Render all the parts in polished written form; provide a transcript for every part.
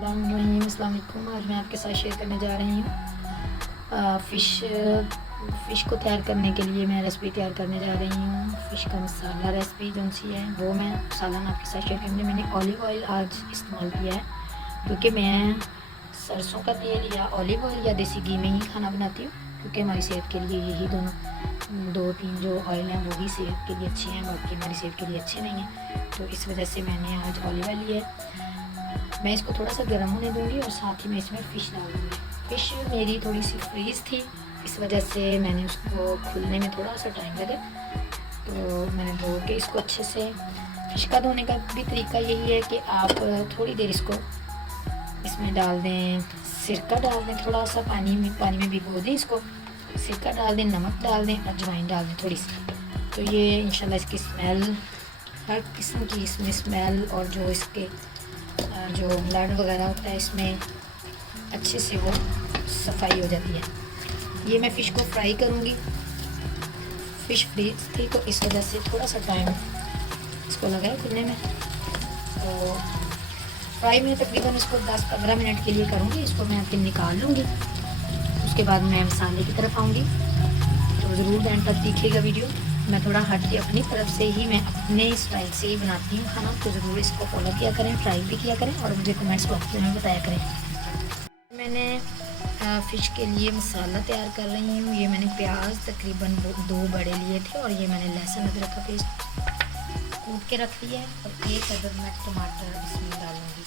अस्सलाम वालेकुम। आज मैं आपके साथ शेयर करने जा रही हूँ फ़िश को तैयार करने के लिए मैं रेसिपी तैयार करने जा रही हूँ। फ़िश का मसाला रेसिपी जो सी है वो मैं सालन आपके साथ शेयर करूँगी। मैंने ऑलिव ऑयल आज इस्तेमाल किया है क्योंकि मैं सरसों का तेल या ऑलिव ऑयल या देसी घी में ही खाना बनाती हूँ, क्योंकि हमारी सेहत के लिए यही दो तीन जो ऑयल हैं वो ही सेहत के लिए अच्छे हैं, बाकी हमारी सेहत के लिए अच्छे नहीं हैं। तो इस वजह से मैंने आज ऑलिव ऑयल लिया है। मैं इसको थोड़ा सा गर्म होने दूँगी और साथ ही मैं इसमें फ़िश डाल दूँगी। फ़िश मेरी थोड़ी सी फ्रीज़ थी, इस वजह से मैंने उसको खुलने में थोड़ा सा टाइम लगा, तो मैंने धो के इसको अच्छे से। फ़िश का धोने का भी तरीका यही है कि आप थोड़ी देर इसको इसमें डाल दें, सिरका डाल दें, थोड़ा सा पानी में भिगो दें इसको, सिरका डाल दें, नमक डाल दें, अजवाइन डाल दें थोड़ी सी। तो ये इंशाल्लाह इसकी स्मेल, हर किस्म की इसमें स्मेल और जो इसके जो ब्लड वगैरह होता है इसमें अच्छे से वो सफाई हो जाती है। ये मैं फ़िश को फ्राई करूँगी। फ़िश फ्रीज थी तो इस वजह से थोड़ा सा टाइम इसको लगा है खुलने में। तो फ्राई में तकरीबन इसको 10-15 मिनट के लिए करूँगी। इसको मैं फिर निकाल लूँगी, उसके बाद मैं मसाले की तरफ आऊँगी। तो ज़रूर एंड तक देखिएगा वीडियो। मैं थोड़ा हट के अपनी तरफ से ही, मैं अपने स्टाइल से ही बनाती हूँ खाना, तो ज़रूर इसको फॉलो किया करें, ट्राई भी किया करें और मुझे कमेंट्स बॉक्स में बताया करें। मैंने फ़िश के लिए मसाला तैयार कर रही हूँ। ये मैंने प्याज तकरीबन 2 बड़े लिए थे और ये मैंने लहसुन अदरक का पेस्ट कूट के रख लिया है और 1 अदद मैं टमाटर इसमें डालूँगी।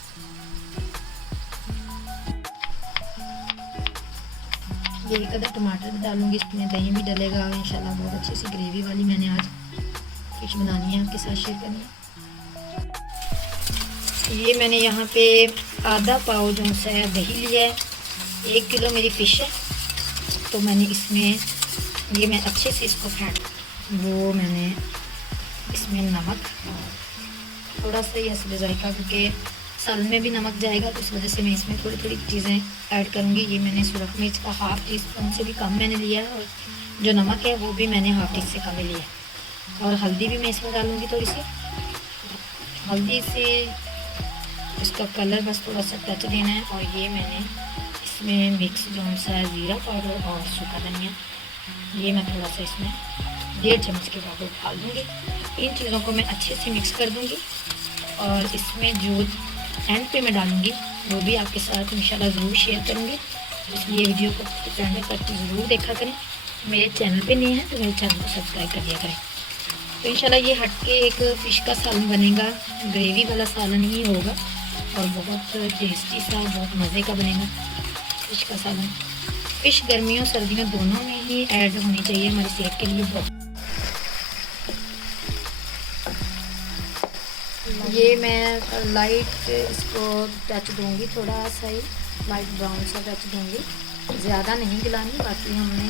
ये 1 अदद टमाटर भी डालूँगी, इसमें दही भी डलेगा इंशाल्लाह। बहुत अच्छी सी ग्रेवी वाली मैंने आज फ़िश बनानी है, आपके साथ शेयर करनी है। ये मैंने यहाँ पे आधा पाव जो सा दही लिया है। 1 किलो मेरी फ़िश है, तो मैंने इसमें ये मैं अच्छे से इसको वो मैंने इसमें नमक थोड़ा सा ही असली जायका, क्योंकि सालन में भी नमक जाएगा, तो इस वजह से मैं इसमें थोड़ी थोड़ी चीज़ें ऐड करूँगी। ये मैंने सुरख मिर्च का ½ टीस्पून से भी कम मैंने लिया है और जो नमक है वो भी मैंने ½ टी से कम ही लिया है। और हल्दी भी मैं इसमें डालूँगी थोड़ी सी। हल्दी से इसका कलर बस थोड़ा सा टच देना है। और ये मैंने इसमें मिक्स जो सा ज़ीरा पाउडर और सूखा धनिया, ये मैं थोड़ा सा इसमें 1.5 चम्मच के बराबर डाल दूँगी। इन चीज़ों को मैं अच्छे से मिक्स कर दूँगी और इसमें जो एंड पे मैं डालूँगी वो भी आपके साथ इंशाल्लाह ज़रूर शेयर करूँगी। इसलिए वीडियो को एंड तक ज़रूर देखा करें। मेरे चैनल पे नहीं है तो मेरे चैनल को सब्सक्राइब कर दिया करें। तो इंशाल्लाह ये हट के एक फ़िश का सालन बनेगा, ग्रेवी वाला सालन ही होगा और बहुत टेस्टी सा, बहुत मज़े का बनेगा फ़िश का सालन। फ़िश गर्मियों सर्दियों दोनों में ही ऐड होनी चाहिए, हमारी सेहत के लिए बहुत। ये मैं लाइट इसको टच दूंगी, थोड़ा सा ही लाइट ब्राउन सा टच दूंगी, ज़्यादा नहीं गिलानी। बाकी हमने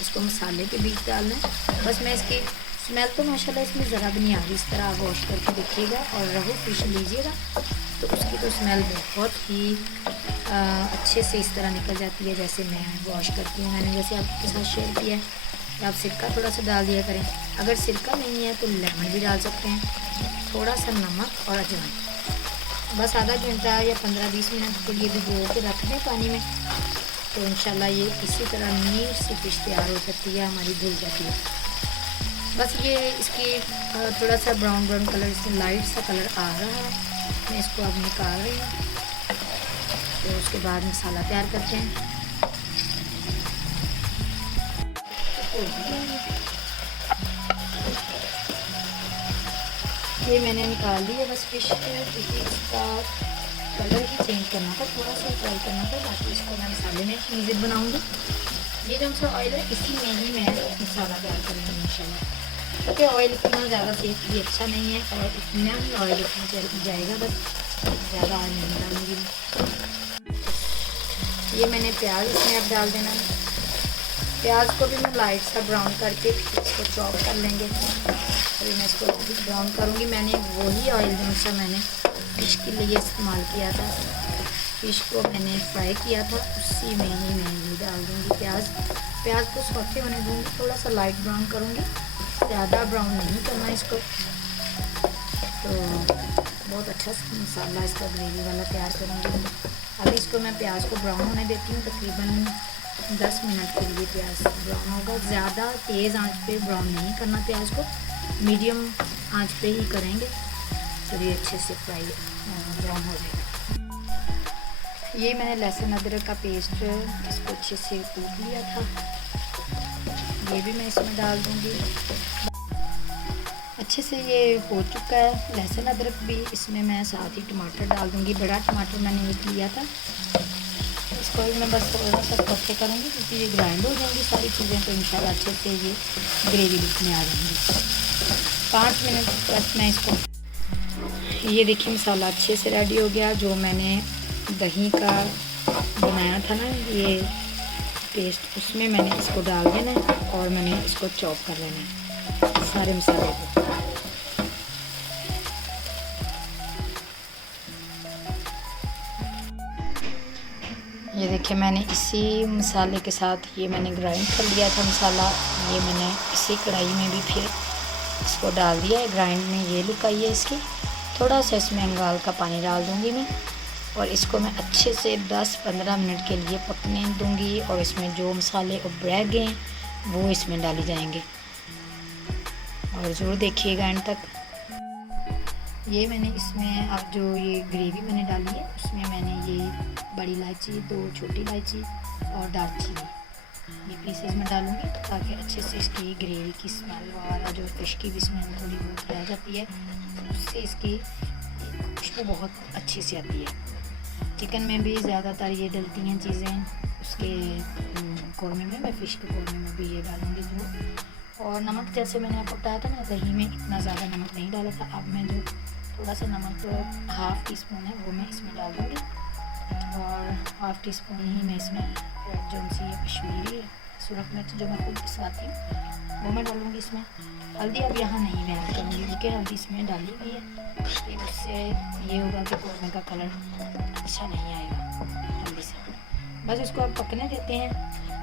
इसको मसाले के बीच डालना है। बस मैं इसकी स्मेल तो माशाल्लाह इसमें ज़रा भी नहीं आ रही। इस तरह आप वॉश करके देखिएगा और रहू फ़िश लीजिएगा तो उसकी तो स्मेल बहुत ही अच्छे से इस तरह निकल जाती है जैसे मैं वॉश करती हूँ। मैंने जैसे आपके साथ शेयर किया है कि आप सिरका थोड़ा सा डाल दिया करें। अगर सिरका नहीं है तो लेमन भी डाल सकते हैं, थोड़ा सा नमक और अजवाइन। बस आधा घंटा या 15-20 मिनट के लिए भिगो के रख दें पानी में, तो इंशाल्लाह ये इसी तरह नीट सी फ़िश तैयार हो सकती है, हमारी धुल जाती है। बस ये इसकी थोड़ा सा ब्राउन कलर, इसमें लाइट सा कलर आ रहा है। मैं इसको अब निकाल रही हूँ, तो उसके बाद मसाला तैयार करते हैं। ये मैंने निकाल ली है बस फ़िश, क्योंकि इसका कलर ही चेंज करना था, थोड़ा सा फ्राई करना था। बाकी इसको मैं मसाले में चीज़ें बनाऊँगी। ये जो सा ऑयल है इसी में ही मैं मसाला तैयार करूँगी इंशाल्लाह, क्योंकि ऑयल इतना ज़्यादा सेहत के लिए अच्छा नहीं है और इतना ही ऑयल इसमें जाएगा, बस ज़्यादा ऑयल नहीं डालूँगी। ये मैंने प्याज इसमें अब डाल देना है। प्याज को भी मैं लाइट सा ब्राउन करके इसको चॉप कर लेंगे। अभी मैं इसको ब्राउन करूँगी। मैंने वही ऑयल जो सा मैंने फ़िश के लिए इस्तेमाल किया था, फ़िश को मैंने फ्राई किया था, उसी में ही मैं ये डाल दूँगी प्याज को सौते होने दूँगी। थोड़ा सा लाइट ब्राउन करूँगी, ज़्यादा ब्राउन नहीं करना इसको। तो बहुत अच्छा मसाला इसका ग्रेवी वाला तैयार करूँगी। अभी इसको मैं प्याज को ब्राउन होने देती हूँ, तकरीबन 10 मिनट के लिए प्याज ब्राउन होगा। ज़्यादा तेज़ आंच पे ब्राउन नहीं करना प्याज को, मीडियम आंच पे ही करेंगे तो ये अच्छे से फ्राई ब्राउन हो जाएगा। ये मैंने लहसुन अदरक का पेस्ट इसको अच्छे से कूट लिया था, ये भी मैं इसमें डाल दूँगी। अच्छे से ये हो चुका है लहसुन अदरक भी। इसमें मैं साथ ही टमाटर डाल दूँगी, बड़ा टमाटर मैंने एक लिया था। इसको भी मैं बस थोड़ा सा कच्चे करूँगी क्योंकि ये ग्राइंड हो जाएंगी सारी चीज़ें, तो इंशाल्लाह अच्छे से ये ग्रेवी लुक में आ जाएंगी। 5 मिनट बस मैं इसको, ये देखिए मसाला अच्छे से रेडी हो गया। जो मैंने दही का बनाया था ना ये पेस्ट, उसमें मैंने इसको डाल देना है और मैंने इसको चॉप कर लेना है सारे मसाले को। ये देखिए मैंने इसी मसाले के साथ ये मैंने ग्राइंड कर लिया था मसाला, ये मैंने इसी कढ़ाई में भी फिर इसको डाल दिया है ग्राइंड में। ये लुक आई है इसकी। थोड़ा सा इसमें अंगाल का पानी डाल दूँगी मैं और इसको मैं अच्छे से 10-15 मिनट के लिए पकने दूँगी और इसमें जो मसाले उबल गए वो इसमें डाले जाएंगे और ज़रूर देखिएगा एंड तक। ये मैंने इसमें अब जो ये ग्रेवी मैंने डाली है उसमें मैंने ये बड़ी इलायची, 2 छोटी इलायची और दालचीनी ये पीसेस में डालूँगी ताकि अच्छे से इसकी ग्रेवी की स्मेल और जो फिश की भी स्मेल थोड़ी बहुत रह जाती है उससे इसकी खुशबू बहुत अच्छी सी आती है। चिकन में भी ज़्यादातर ये डलती हैं चीज़ें, उसके कौरमे में, मैं फ़िश के कौरमे में भी ये डालूँगी जो। और नमक जैसे मैंने आपको बताया था ना, दही में इतना ज़्यादा नमक नहीं डाला था। अब मैं जो थोड़ा सा नमक 1/2 टीस्पून है वो मैं इसमें डाल दूँगी और 1/2 टीस्पून ही मैं इसमें जो सी कश्मीरी सुरख मिर्च जो मैं खुद पिसवाती हूँ वो मैं डालूँगी इसमें। हल्दी अब यहाँ नहीं मैं ऐड करूँगी क्योंकि हल्दी इसमें डाली हुई है, फिर उससे ये होगा कि कौरमे का कलर अच्छा नहीं आएगा हल्दी से। बस इसको अब पकने देते हैं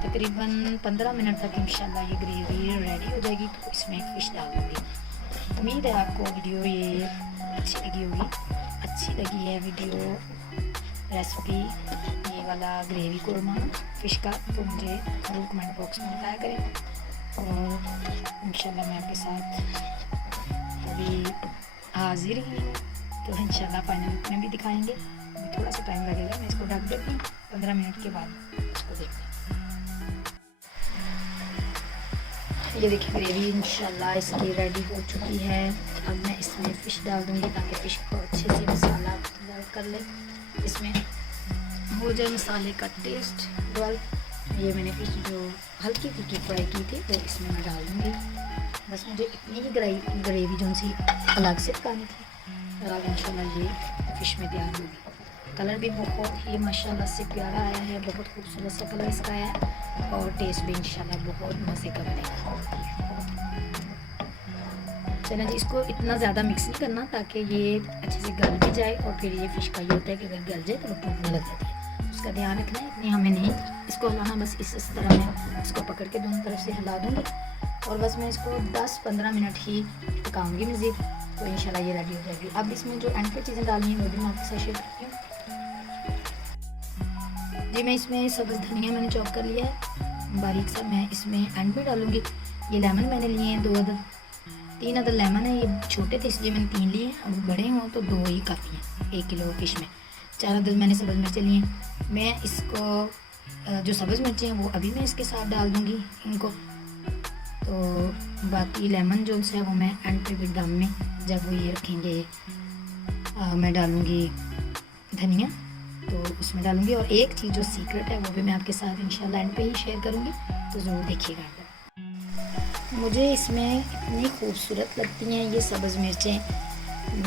तकरीबन 15 मिनट तक। इंशाल्लाह ये ग्रेवी रेडी हो जाएगी तो इसमें एक फ़िश डाल दूँगी। उम्मीद है आपको वीडियो ये अच्छी लगी होगी। अच्छी लगी है वीडियो रेसिपी ये वाला ग्रेवी कौरमा फ़िश का तो मुझे ज़रूर कमेंट बॉक्स में बताया करें और इंशाल्लाह मैं आपके साथ अभी हाजिर ही हूँ तो इंशाल्लाह फाइनल लुक में भी दिखाएंगे। थोड़ा सा टाइम लगेगा, मैं इसको ढक देती हूँ, 15 मिनट के बाद इसको देखते हैं। ये देखिए ग्रेवी इंशाल्लाह इसकी रेडी हो चुकी है। अब मैं इसमें फ़िश डाल दूँगी ताकि फ़िश को अच्छे से मसाला अब्ज़ॉर्ब कर ले, इसमें हो जाए मसाले का टेस्ट डेवलप। ये मैंने फ़िश जो हल्की फुल्की फ्राई की थी वो इसमें मैं डाल दूँगी। बस मुझे इतनी ही ग्रेवी जो सी अलग से पकानी थी और इंशाल्लाह ये फ़िश में तैयार होगी। कलर भी बहुत ही माशाल्लाह से प्यारा आया है, बहुत खूबसूरत सा कलर इसका है और टेस्ट भी इंशाल्लाह बहुत मज़े का बनेगा। चलें जी, इसको इतना ज़्यादा मिक्स नहीं करना ताकि ये अच्छे से गल भी जाए और फिर ये फ़िश का ये होता है कि अगर गल जाए तो वो टूटने लग जाती है, उसका ध्यान रखना है। इतनी हमें नहीं इसको हिलाना, बस इस तरह मैं इसको पकड़ के दोनों तरफ से हिला दूँगी और बस मैं इसको 10-15 मिनट ही पकाऊँगी मज़ीद तो इंशाल्लाह ये रेडी हो जाएगी। अब इसमें जो एंड पे चीज़ें डालनी है वो भी मैं आपके साथ शेयर करती हूँ जी। मैं इसमें सब्ज़ धनिया मैंने चॉप कर लिया है बारीक सा, मैं इसमें एंड में डालूँगी। ये लेमन मैंने लिए हैं 2 अदद, 3 अदद लेमन है, ये छोटे थे इसलिए मैंने 3 लिए हैं, अब बड़े हों तो 2 ही काफ़ी हैं 1 किलो फ़िश में। 4 अदद मैंने सब्ज़ मिर्चें लिए हैं। मैं इसको जो सब्ज़ मिर्चें हैं वो अभी मैं इसके साथ डाल दूँगी इनको, तो बाकी लेमन जो है वो मैं एंड पे भी दम में जब वो ये रखेंगे मैं डालूँगी धनिया तो उसमें डालूँगी। और एक चीज़ जो सीक्रेट है वो भी मैं आपके साथ इंशाल्लाह एंड पे ही शेयर करूँगी तो ज़रूर देखिएगा। मुझे इसमें इतनी खूबसूरत लगती हैं ये सब्ज़ मिर्चें,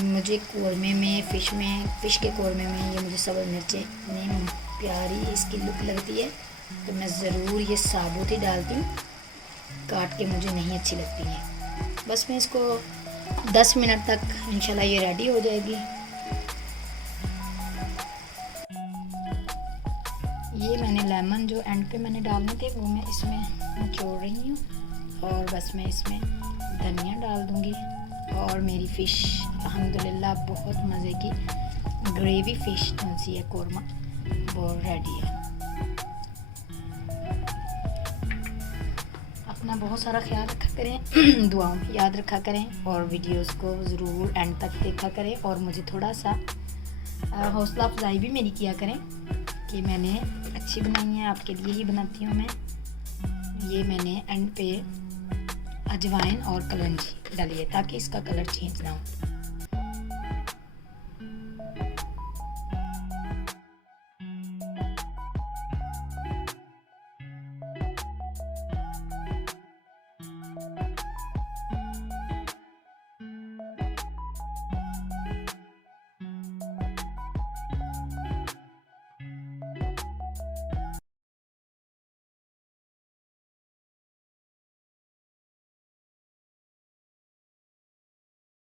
मुझे कौरमे में फ़िश के कौरमे में ये मुझे सब्ज़ मिर्चें इतनी प्यारी इसकी लुक लगती है तो मैं ज़रूर ये साबुत ही डालती हूँ, काट के मुझे नहीं अच्छी लगती हैं। बस मैं इसको 10 मिनट तक इंशाल्लाह ये रेडी हो जाएगी। ये मैंने लेमन जो एंड पे मैंने डालने थे वो मैं इसमें निचोड़ रही हूँ और बस मैं इसमें धनिया डाल दूँगी और मेरी फ़िश अल्हम्दुलिल्लाह बहुत मज़े की ग्रेवी फ़िश कौन सी है कोरमा वो रेडी है। अपना बहुत सारा ख्याल रखा करें, दुआओं में याद रखा करें और वीडियोस को ज़रूर एंड तक देखा करें और मुझे थोड़ा सा हौसला अफजाई भी मेरी किया करें कि मैंने अच्छी बनाई है, आपके लिए ही बनाती हूँ मैं। ये मैंने एंड पे अजवाइन और कलौंजी डाली है ताकि इसका कलर चेंज ना हो।